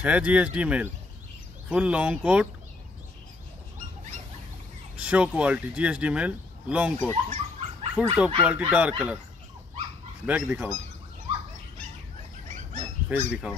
6 GHD male, full long coat, show quality, GHD male long coat, full top quality, dark colour. Back दिखाओ, face दिखाओ।